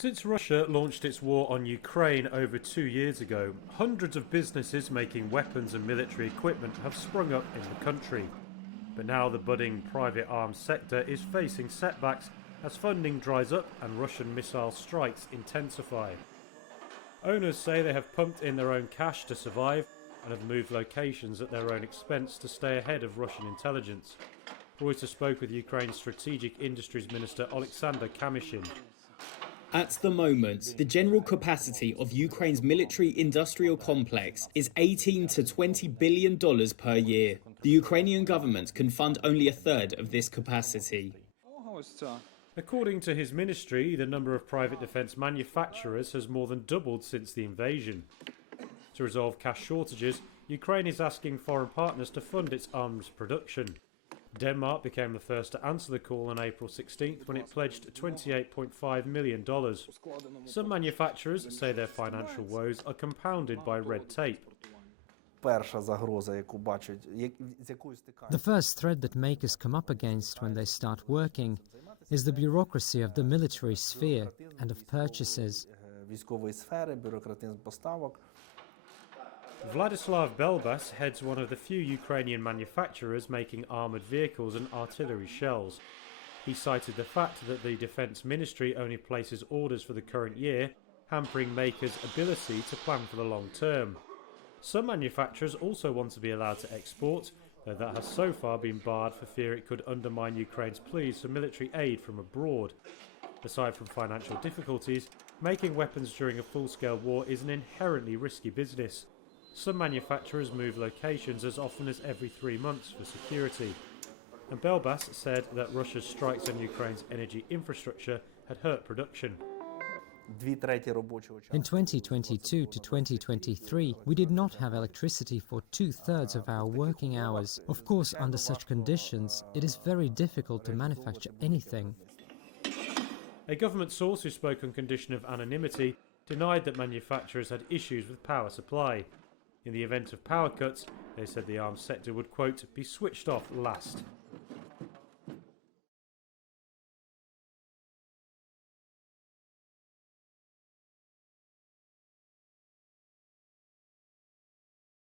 Since Russia launched its war on Ukraine over 2 years ago, hundreds of businesses making weapons and military equipment have sprung up in the country. But now the budding private arms sector is facing setbacks as funding dries up and Russian missile strikes intensify. Owners say they have pumped in their own cash to survive and have moved locations at their own expense to stay ahead of Russian intelligence. Reuters spoke with Ukraine's Strategic Industries Minister Alexander Kamyshin. At the moment, the general capacity of Ukraine's military-industrial complex is $18 to $20 billion per year. The Ukrainian government can fund only a third of this capacity. According to his ministry, the number of private defence manufacturers has more than doubled since the invasion. To resolve cash shortages, Ukraine is asking foreign partners to fund its arms production. Denmark became the first to answer the call on April 16th when it pledged $28.5 million. Some manufacturers say their financial woes are compounded by red tape. The first threat that makers come up against when they start working is the bureaucracy of the military sphere and of purchases. Vladislav Belbas heads one of the few Ukrainian manufacturers making armoured vehicles and artillery shells. He cited the fact that the Defence Ministry only places orders for the current year, hampering makers' ability to plan for the long term. Some manufacturers also want to be allowed to export, though that has so far been barred for fear it could undermine Ukraine's pleas for military aid from abroad. Aside from financial difficulties, making weapons during a full-scale war is an inherently risky business. Some manufacturers move locations as often as every 3 months for security. And Belbas said that Russia's strikes on Ukraine's energy infrastructure had hurt production. In 2022 to 2023, we did not have electricity for 2/3 of our working hours. Of course, under such conditions, it is very difficult to manufacture anything. A government source who spoke on condition of anonymity denied that manufacturers had issues with power supply. In the event of power cuts, they said the arms sector would, quote, be switched off last.